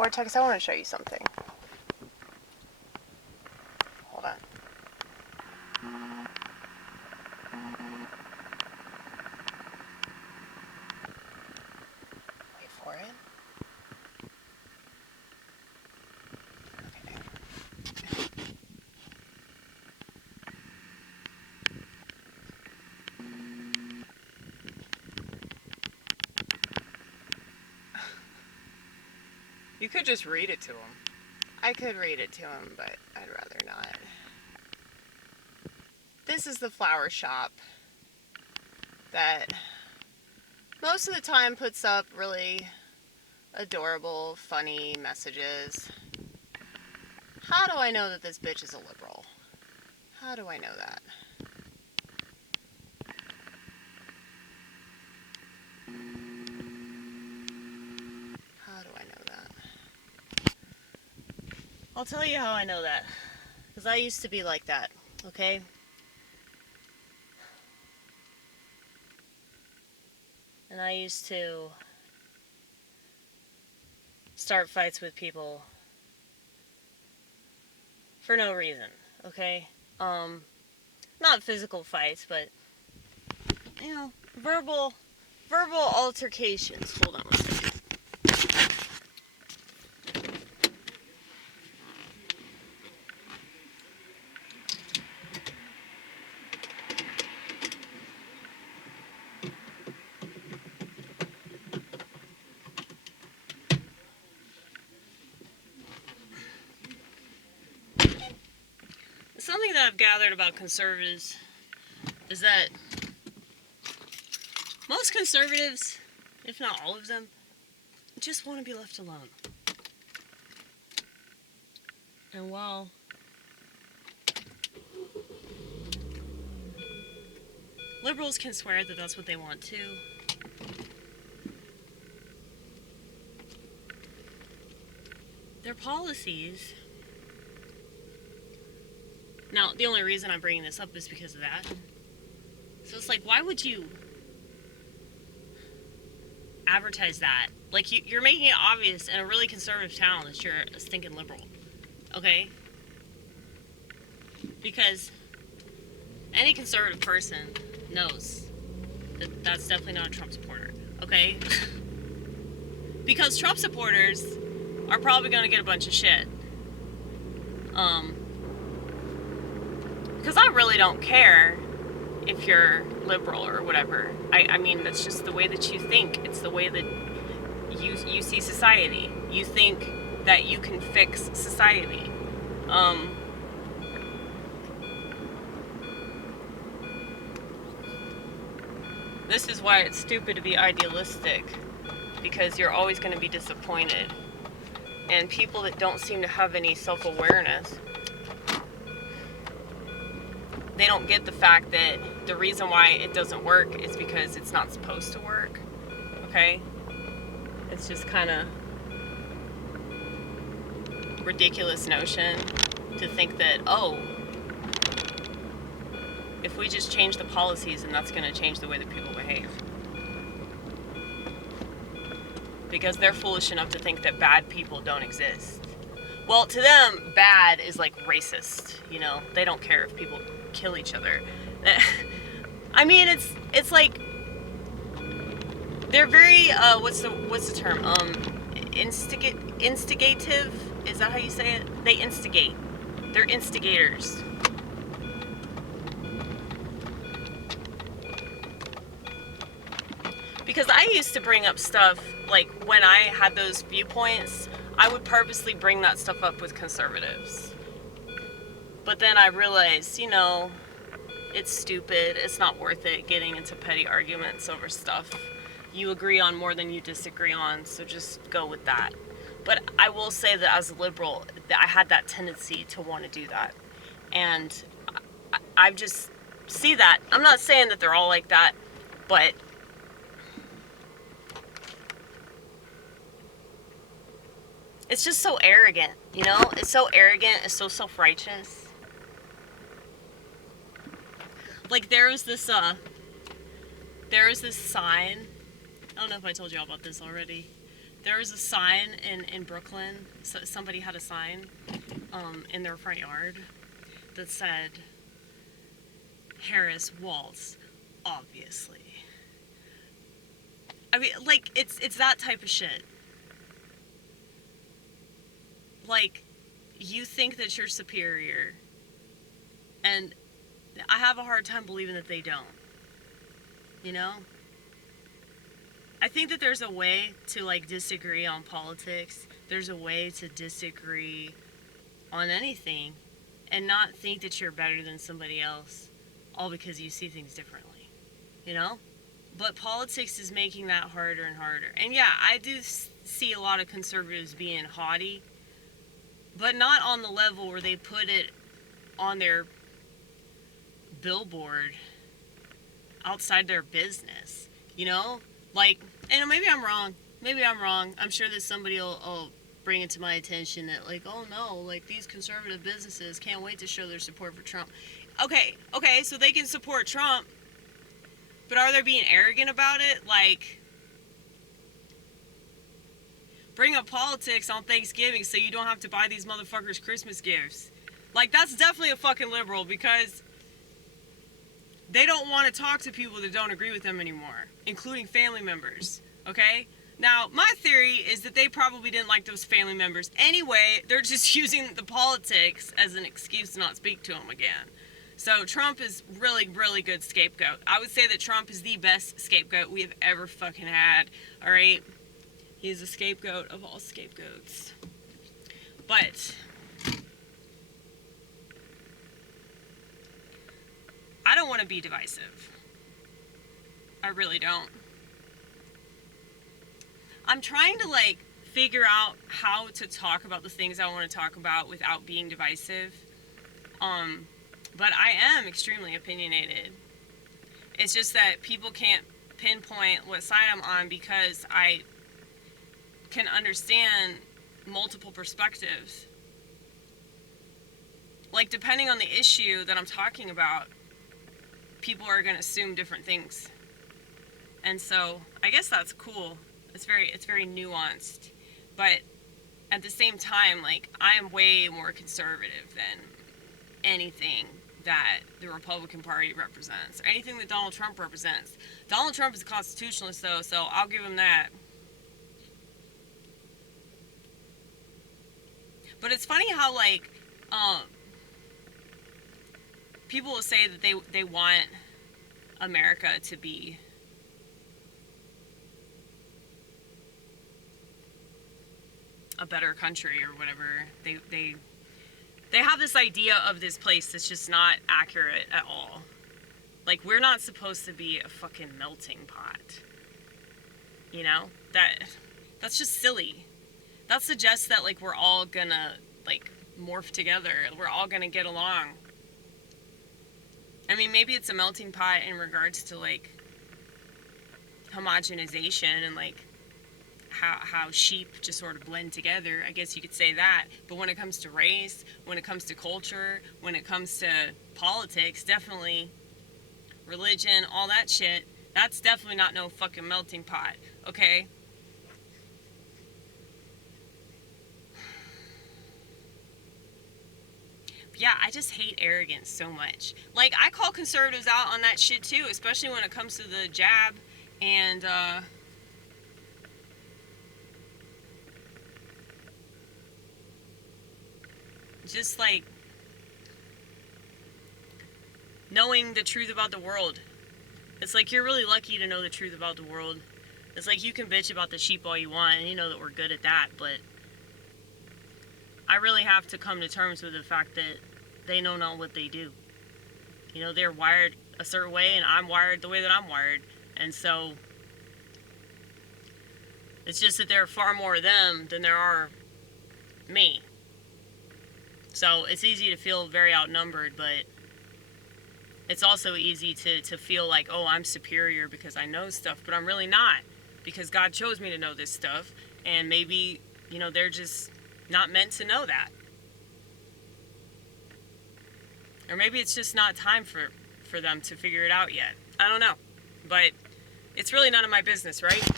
Vortex, I want to show you something. Hold on. Wait for it. Okay. You could just read it to him. I could read it to him, but I'd rather not. This is the flower shop that most of the time puts up really adorable, funny messages. How do I know that this bitch is a liberal? How do I know that? How do I know that? I'll tell you how I know that. Because I used to be like that, okay? And I used to start fights with people for no reason, okay? Not physical fights, but, you know, verbal altercations. Hold on one second. Something that I've gathered about conservatives is that most conservatives, if not all of them, just want to be left alone. And while liberals can swear that that's what they want to, their policies... Now, the only reason I'm bringing this up is because of that. So it's like, why would you advertise that? Like, you're making it obvious in a really conservative town that you're a stinking liberal. Okay? Because any conservative person knows that that's definitely not a Trump supporter. Okay? Because Trump supporters are probably going to get a bunch of shit. Because I really don't care if you're liberal or whatever. I mean, that's just the way that you think. It's the way that you see society. You think that you can fix society. This is why it's stupid to be idealistic. Because you're always going to be disappointed. And people that don't seem to have any self-awareness, they don't get the fact that the reason why it doesn't work is because it's not supposed to work. Okay? It's just kind of ridiculous notion to think that, oh, if we just change the policies, then that's going to change the way that people behave. Because they're foolish enough to think that bad people don't exist. Well, to them, bad is like racist, you know? They don't care if people kill each other. I mean, it's like they're very what's the term? Instigative? Is that how you say it? They instigate. They're instigators. Because I used to bring up stuff like when I had those viewpoints, I would purposely bring that stuff up with conservatives. But then I realized, you know, it's stupid. It's not worth it getting into petty arguments over stuff you agree on more than you disagree on, so just go with that. But I will say that as a liberal, I had that tendency to want to do that. And I just see that. I'm not saying that they're all like that, but it's just so arrogant, you know? It's so arrogant. It's so self-righteous. Like, there was this sign. I don't know if I told you all about this already. There was a sign in Brooklyn. So somebody had a sign in their front yard that said, Harris Waltz, obviously. I mean, like, it's that type of shit. Like, you think that you're superior, and I have a hard time believing that they don't. You know? I think that there's a way to, like, disagree on politics. There's a way to disagree on anything and not think that you're better than somebody else all because you see things differently. You know? But politics is making that harder and harder. And yeah, I do see a lot of conservatives being haughty, but not on the level where they put it on their billboard outside their business. You know? Like, and maybe I'm wrong. I'm sure that somebody will bring it to my attention that, like, oh no, like, these conservative businesses can't wait to show their support for Trump. Okay, so they can support Trump, but are they being arrogant about it? Like, bring up politics on Thanksgiving so you don't have to buy these motherfuckers Christmas gifts. Like, that's definitely a fucking liberal, because they don't want to talk to people that don't agree with them anymore, including family members, okay? Now, my theory is that they probably didn't like those family members anyway. They're just using the politics as an excuse to not speak to them again. So Trump is really, really good scapegoat. I would say that Trump is the best scapegoat we have ever fucking had, all right? He's a scapegoat of all scapegoats. But I don't want to be divisive. I really don't. I'm trying to, like, figure out how to talk about the things I want to talk about without being divisive. But I am extremely opinionated. It's just that people can't pinpoint what side I'm on because I can understand multiple perspectives. Like, depending on the issue that I'm talking about, people are going to assume different things. And so, I guess that's cool. It's very nuanced. But at the same time, like, I am way more conservative than anything that the Republican Party represents, or anything that Donald Trump represents. Donald Trump is a constitutionalist, though, so I'll give him that. But it's funny how, like, people will say that they want America to be a better country or whatever. They have this idea of this place that's just not accurate at all. Like, we're not supposed to be a fucking melting pot. You know? That's just silly. That suggests that, like, we're all gonna, like, morph together. We're all gonna get along. I mean, maybe it's a melting pot in regards to, like, homogenization and, like, how sheep just sort of blend together. I guess you could say that. But when it comes to race, when it comes to culture, when it comes to politics, definitely religion, all that shit, that's definitely not no fucking melting pot, okay? Yeah, I just hate arrogance so much. Like, I call conservatives out on that shit too, especially when it comes to the jab and, just, like, knowing the truth about the world. It's like, you're really lucky to know the truth about the world. It's like, you can bitch about the sheep all you want, and you know that we're good at that, but I really have to come to terms with the fact that they know not what they do. You know, they're wired a certain way, and I'm wired the way that I'm wired, and so it's just that there are far more of them than there are me. So it's easy to feel very outnumbered, but it's also easy to feel like, oh, I'm superior because I know stuff, but I'm really not, because God chose me to know this stuff, and maybe, you know, they're just not meant to know that. Or maybe it's just not time for them to figure it out yet. I don't know. But it's really none of my business, right?